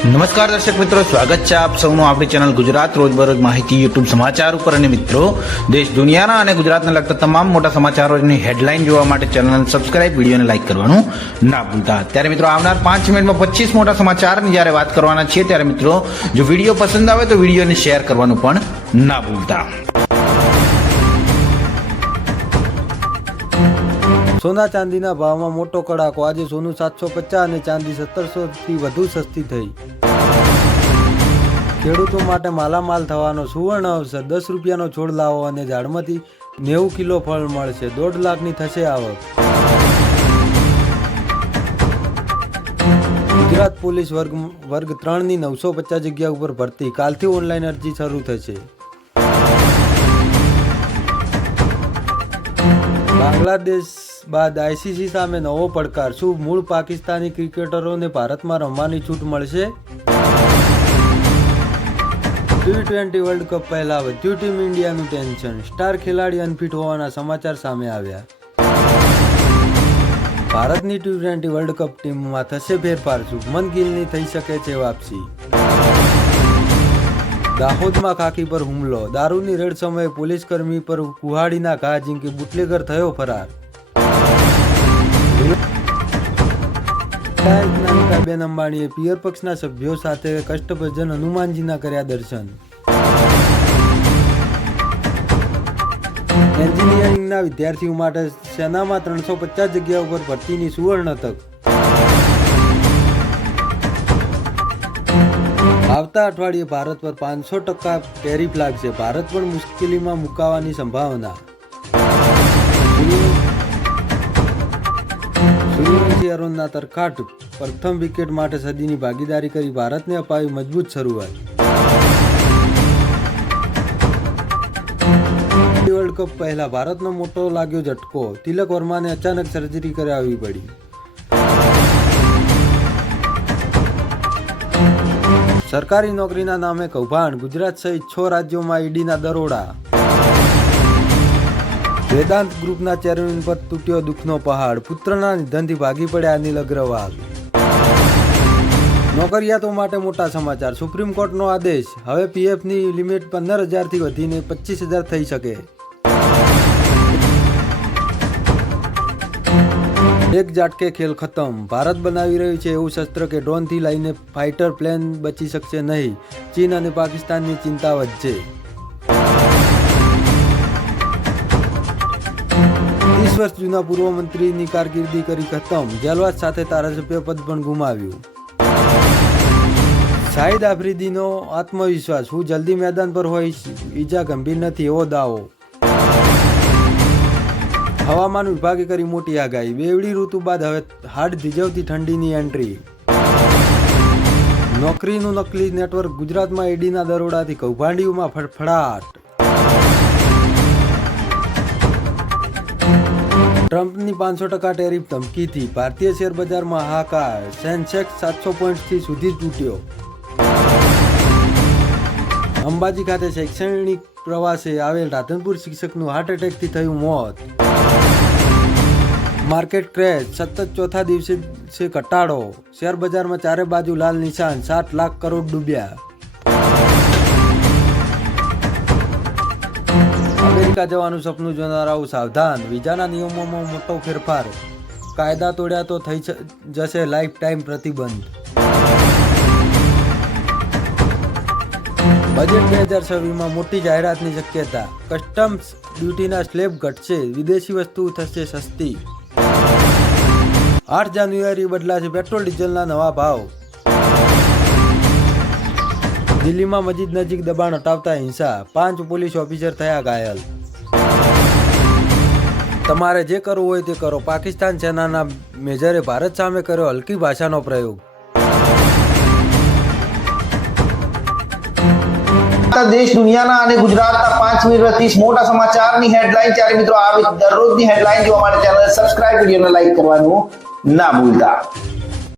નમસ્કાર દર્શક મિત્રો, સ્વાગત છે આપ સૌનું આપણી ચેનલ ગુજરાત રોજબરોજ માહિતી યુટ્યુબ સમાચાર ઉપર. અને મિત્રો, દેશ દુનિયાના અને ગુજરાતને લગતા તમામ મોટા સમાચારોની હેડલાઇન જોવા માટે ચેનલને સબસ્ક્રાઇબ, વિડીયોને લાઇક કરવાનું ના ભૂલતા. ત્યારે મિત્રો, આવનાર 5 મિનિટમાં 25 મોટા સમાચારની જ્યારે વાત કરવાના છીએ, ત્યારે મિત્રો જો વિડીયો પસંદ આવે તો વિડીયોને શેર કરવાનું પણ ના ભૂલતા. સોના ચાંદીના ભાવમાં મોટો કડાકો. આજે સોનું 750 અને ચાંદી 1700થી વધુ સસ્તી થઈ. ખેડૂતો માટે માલામાલ થવાનો સુવર્ણ અવસર. 10 રૂપિયાનો છોડ લાવો અને ઝાડમાંથી 90 કિલો ફળ મળશે. 1.5 લાખની થશે આવક. ગુજરાત પોલીસ વર્ગ 3ની 950 જગ્યા ઉપર ભરતી. કાલથી ઓનલાઈન અરજી શરૂ થશે. બાંગ્લાદેશ બાદ આઈસીસી સામે નવો પડકાર. શું મૂળ પાકિસ્તાની ક્રિકેટરોને ભારતમાં રમવાની છૂટ મળશે? T20 વર્લ્ડ કપ પહેલા વધ્યું ટીમ ઇન્ડિયાનું ટેન્શન. સ્ટાર ખેલાડી અનફિટ હોવાના સમાચાર સામે આવ્યા. ભારતની T20 વર્લ્ડ કપ ટીમમાં થશે ફેરફાર. શુભમન ગિલની થઈ શકે છે વાપસી. દાહોદમાં ખાકી પર હુમલો. દારૂની રેડ સમયે પોલીસ કર્મી પર કુહાડીના ઘા ઝીંકી બુટલેગર થયો ફરાર. બેન અંબાણીએ પિયર પક્ષના સભ્યો સાથે કષ્ટભંજન હનુમાનજીના કર્યા દર્શન. એન્જિનિયરિંગના વિદ્યાર્થીઓ માટે સેનામાં 350 જગ્યા ઉપર ભરતીની સુવર્ણ તક. આવતા અઠવાડિયે ભારત પર 500% ટેરિફ લાગશે. ભારત પણ મુશ્કેલીમાં મુકાવાની સંભાવના. સૂર્યવંશી અરુણના તરખાટ પ્રથમ વિકેટ માટે સદીની ભાગીદારી કરી. ભારતને અપાવી મજબૂત શરૂઆત. વર્લ્ડ કપ પહેલા ભારતનો મોટો લાગ્યો ઝટકો. તિલક વર્માને અચાનક સર્જરી કરાવવી પડી. સરકારી નોકરીના નામે કૌભાંડ. ગુજરાત સહિત 6 રાજ્યોમાં ઈડીના દરોડા. વેદાંત ગ્રુપના ચેરમેન પર તૂટ્યો દુઃખનો પહાડ. પુત્રના નિધનથી ભાગી પડ્યા અનિલ અગ્રવાલ. નોકરિયાતો માટે મોટા સમાચાર. સુપ્રીમ કોર્ટનો આદેશ. હવે પીએફની લિમિટ 15,000થી વધીને 25,000 થઈ શકે. એક ઝાટકે ખેલ ખતમ. ભારત બનાવી રહ્યું છે એવું શસ્ત્ર કે ડ્રોનથી લઈને ફાઇટર પ્લેન બચી શકશે નહીં. ચીન અને પાકિસ્તાનની ચિંતા વધશે. 30 વર્ષ જૂના પૂર્વ મંત્રીની કારકિર્દી કરી ખતમ. જેલવાસ સાથે ધારાસભ્ય પદ પણ ગુમાવ્યું. શાહિદ આફ્રિદીનો આત્મવિશ્વાસ. હું જલ્દી મેદાન પર હોઈશ. ઈજા ગંભીર નથી એવો દાવો. હવામાન વિભાગે કરી મોટી આગાહી. બેવડી ઋતુ બાદ હવે હાડ ધીજવતી ઠંડીની એન્ટ્રી. નોકરીનું નકલી નેટવર્ક. ગુજરાતમાં ઈડીના દરોડાથી કૌભાંડીઓમાં ફફડાટ. ટ્રમ્પની 500% ટેરિફ ધમકીથી ભારતીય શેર બજારમાં હાહાકાર. સેન્સેક્સ 700 પોઈન્ટથી સુધી તૂટ્યો. અંબાજી ખાતે શૈક્ષણિક પ્રવાસે આવેલ રાધનપુર શિક્ષકનું હાર્ટ એટેકથી થયું મોત. Market crash. સતત ચોથા દિવસે ઘટાડો. શેર બજારમાં ચારે બાજુ લાલ નિશાન. 7 લાખ કરોડ ડૂબ્યા. અમેરિકા જવાનું સપનું જોનારાઓ સાવધાન. વિઝાના નિયમોમાં મોટો ફેરફાર. કાયદા તોડ્યા તો થઈ જશે લાઈફ ટાઈમ પ્રતિબંધ. બજેટ 2026માં મોટી જાહેરાતની શક્યતા. કસ્ટમ્સ ડ્યુટીના સ્લેબ ઘટશે. વિદેશી વસ્તુ થશે સસ્તી. 8 જાન્યુઆરી બદલાશે પેટ્રોલ ડીઝલના નવા ભાવ. દિલ્હીમાં મસ્જિદ નજીક દબાણ હટાવતા હિંસા. 5 પોલીસ ઓફિસર થયા ઘાયલ. તમારે જે કરવું હોય તે કરો. પાકિસ્તાન સેનાના મેજરે ભારત સામે કર્યો હલકી ભાષાનો પ્રયોગ. દેશ દુનિયાના અને ગુજરાતના 5 મિનિટમાં 30 મોટા સમાચારની હેડલાઇન. ત્યારે મિત્રો, આવી દરરોજની હેડલાઇન જોવા માટે ચેનલ સબસ્ક્રાઇબ, વિડીયોને લાઈક કરવાનું ના ભૂલતા.